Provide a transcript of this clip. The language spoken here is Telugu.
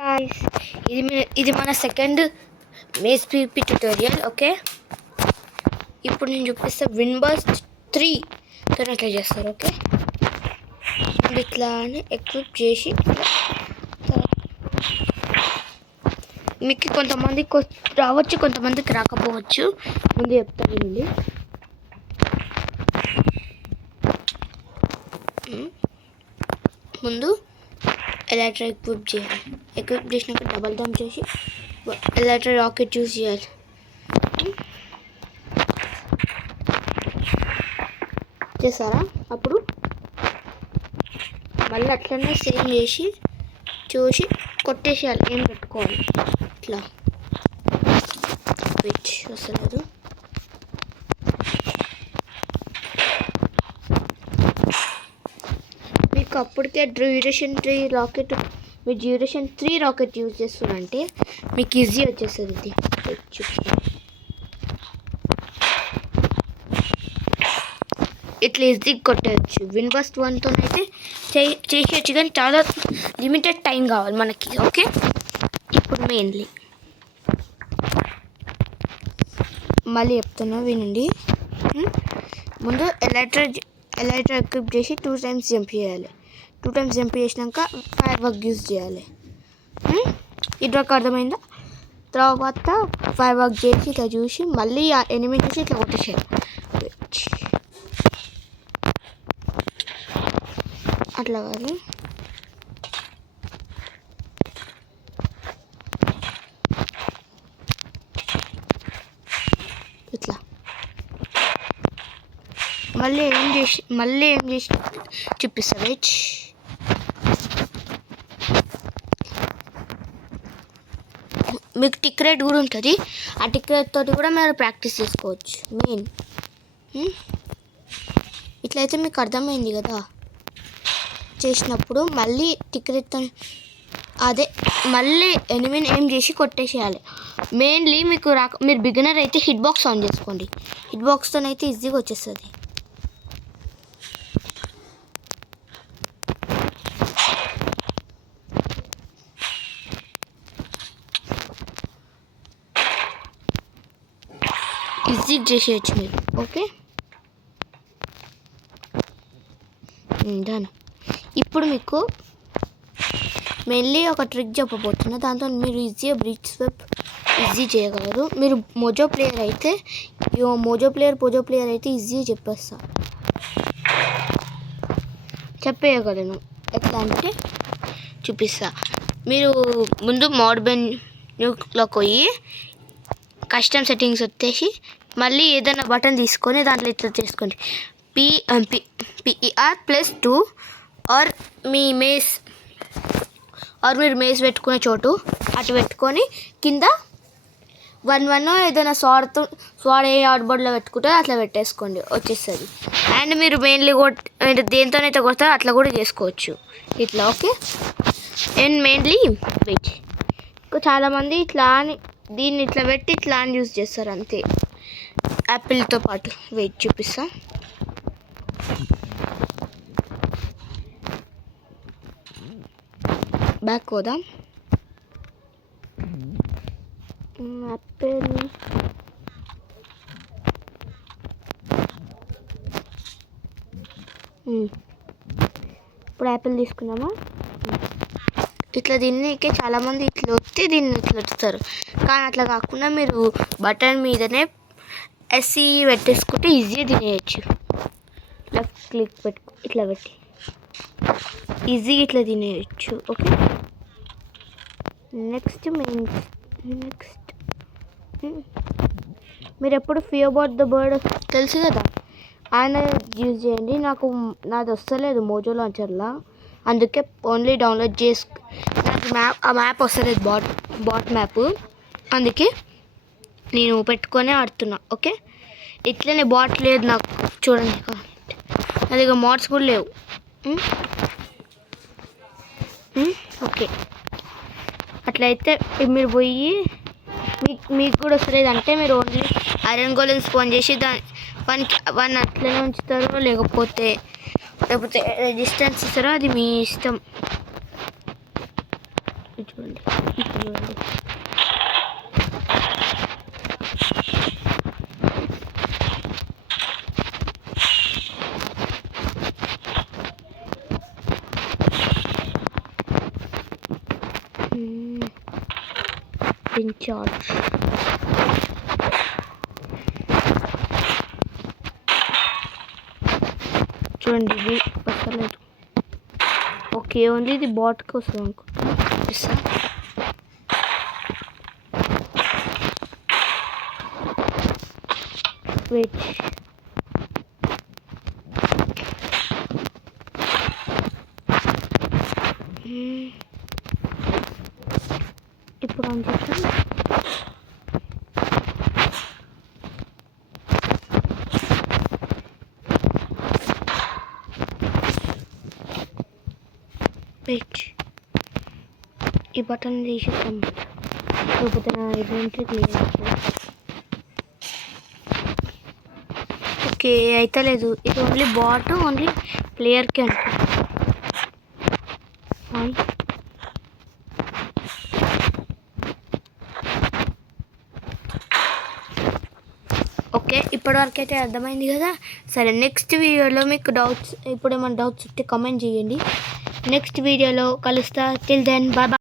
గాయ్స్, ఇది మన second mace PP tutorial. Okay, ఇప్పుడు నేను చూపిస్తా విన్బస్ట్ 3 ఎట్లా చేస్తారు. ఓకే, ఇట్లా అని ఎక్విప్ చేసి మీకు కొంతమందికి రావచ్చు, కొంతమందికి రాకపోవచ్చు. ముందు చెప్తాను వినండి. ముందు ఎలక్ట్రా ఎక్విప్ చేయాలి. ఎక్విప్ చేసినాక డబల్ డంప్ చేసి ఎలక్ట్రా రాకెట్ యూజ్ చేయాలి. చేస్తారా? అప్పుడు మళ్ళీ అట్లనే సేమ్ చేసి చూసి కొట్టేసేయాలి. ఏం పెట్టుకోవాలి ఇట్లా వెయిట్ వస్తలేదు. మీకు అప్పటికే డ్యూరేషన్ 3 రాకెట్, మీరు డ్యూరేషన్ 3 రాకెట్ యూజ్ చేస్తున్నారంటే మీకు ఈజీ వచ్చేస్తుంది. ఇది ఇట్లా ఈజీ కొట్టవచ్చు. విన్బస్ట్ 1తో అయితే చేసేయచ్చు, కానీ చాలా లిమిటెడ్ టైం కావాలి మనకి. ఓకే, ఇప్పుడు మెయిన్లీ మళ్ళీ చెప్తున్నా వినండి. ముందు ఎలక్ట్రా ఎక్విప్ చేసి 2 times జంప్ చేయాలి. 2 times జంప్ చేసినాక ఫైర్ వర్క్ యూజ్ చేయాలి. ఇటువరకు అర్థమైందా? తర్వాత ఫైర్ వర్క్ చేసి ఇట్లా చూసి మళ్ళీ ఆ ఎనిమిది చూసి ఇట్లా కొట్టేసేయాలి. అట్లా కాదు, ఇట్లా మళ్ళీ ఏం చేసి చూపిస్తా. వెయిట్, మీకు టిక్ రేట్ కూడా ఉంటుంది. ఆ టిక్ రేట్ తోటి కూడా మీరు ప్రాక్టీస్ చేసుకోవచ్చు. మెయిన్ ఇట్లయితే మీకు అర్థమైంది కదా. చేసినప్పుడు మళ్ళీ టిక్ రేట్తో అదే మళ్ళీ ఎనిమిది ఏం చేసి కొట్టేసేయాలి. మెయిన్లీ మీరు బిగినర్ అయితే హిట్ బాక్స్ ఆన్ చేసుకోండి. హిట్ బాక్స్తో అయితే ఈజీగా వచ్చేస్తుంది. ఈజీ చేసేయచ్చు మీరు. Okay, done. ఇప్పుడు మీకు మెయిన్లీ ఒక ట్రిక్ చెప్పబోతున్నా. దాంతో మీరు ఈజీగా బ్రిడ్జ్ స్వెప్ ఈజీ చేయగలరు. మీరు పోజో ప్లేయర్ అయితే ఈజీ చెప్పేయగలను. ఎట్లా అంటే చూపిస్తా. మీరు ముందు మోడ్ మెన్యూలోకి పోయి కస్టమ్ సెట్టింగ్స్ వచ్చేసి మళ్ళీ ఏదైనా బటన్ తీసుకొని దాంట్లో ఇట్లా చేసుకోండి. PER+2 ఆర్ మీరు మేస్ పెట్టుకునే చోటు అటు పెట్టుకొని కింద 1 ఏదైనా స్వాడ్ ఏ ఆర్ట్ బోర్డ్లో పెట్టుకుంటే అట్లా పెట్టేసుకోండి, వచ్చేస్తుంది. అండ్ మీరు మెయిన్లీ మీరు దేనితోనైతే కొడతారో అట్లా కూడా చేసుకోవచ్చు ఇట్లా. ఓకే, అండ్ మెయిన్లీ వెయిట్, చాలామంది ఇట్లా అని దీన్ని ఇట్లా పెట్టి ఇట్లా అని యూజ్ చేస్తారు అంతే, యాపిల్తో పాటు. వెయిట్ చూపిస్తా. బ్యాక్ పోదాం. యాపిల్ ఇప్పుడు యాపిల్ తీసుకున్నామా. ఇట్లా దీనికి చాలామంది ఇట్లా వస్తే దీన్ని ఇట్లా వస్తారు, కానీ అట్లా కాకుండా మీరు బటన్ మీదనే SE పెట్టేసుకుంటే ఈజీగా తినేయచ్చు. లెఫ్ట్ క్లిక్ ఇట్లా పెట్టి ఈజీగా ఇట్లా తినేయచ్చు. ఓకే, నెక్స్ట్ మీరు ఎప్పుడు ఫియర్ అబౌట్ ద బర్డ్ తెలుసు కదా, ఆయన యూజ్ చేయండి. నాది వస్తలేదు మోజో లాంచర్లా, అందుకే ఓన్లీ డౌన్లోడ్ నాకు ఆ మ్యాప్ వస్తలేదు, బాట్ మ్యాప్, అందుకే నేను పెట్టుకొని ఆడుతున్నా. ఓకే, ఇట్లనే బాట్ లేదు నాకు, చూడండి. అది మోడ్స్ కూడా లేవు. ఓకే, అట్లయితే మీరు పోయి మీకు కూడా వస్తలేదు అంటే మీరు ఓన్లీ ఐరన్ గోలెం స్పాన్ చేసి వన్ అట్లనే ఉంచుతారు, లేకపోతే రెసిస్టెన్స్ ఇస్తారో అది మీ ఇష్టం. చూడండి చూడండి. ఇన్ఛార్జ్ చూడండి ఇది పక్కలేదు. ఓకే ఓన్లీ ఇది బాట్కి వస్తుంది అనుకుంటా. వెయిట్ ఇప్పుడు ఆన్ చేస్తాను. వెయిట్ ఈ బటన్ తీసేస్తాం లేకపోతే నా ఇదేంటి క్లియర్ అవుతుంది. ఓకే అయితే లేదు, ఇది ఓన్లీ బాట్ ఓన్లీ ప్లేయర్కి అంటే. ఓకే ఇప్పటివరకు అయితే అర్థమైంది కదా. సరే నెక్స్ట్ వీడియోలో మీకు డౌట్స్ ఇప్పుడు ఏమైనా డౌట్స్ ఉంటే కామెంట్ చేయండి. నెక్స్ట్ వీడియోలో కలుస్తా. Till then bye bye.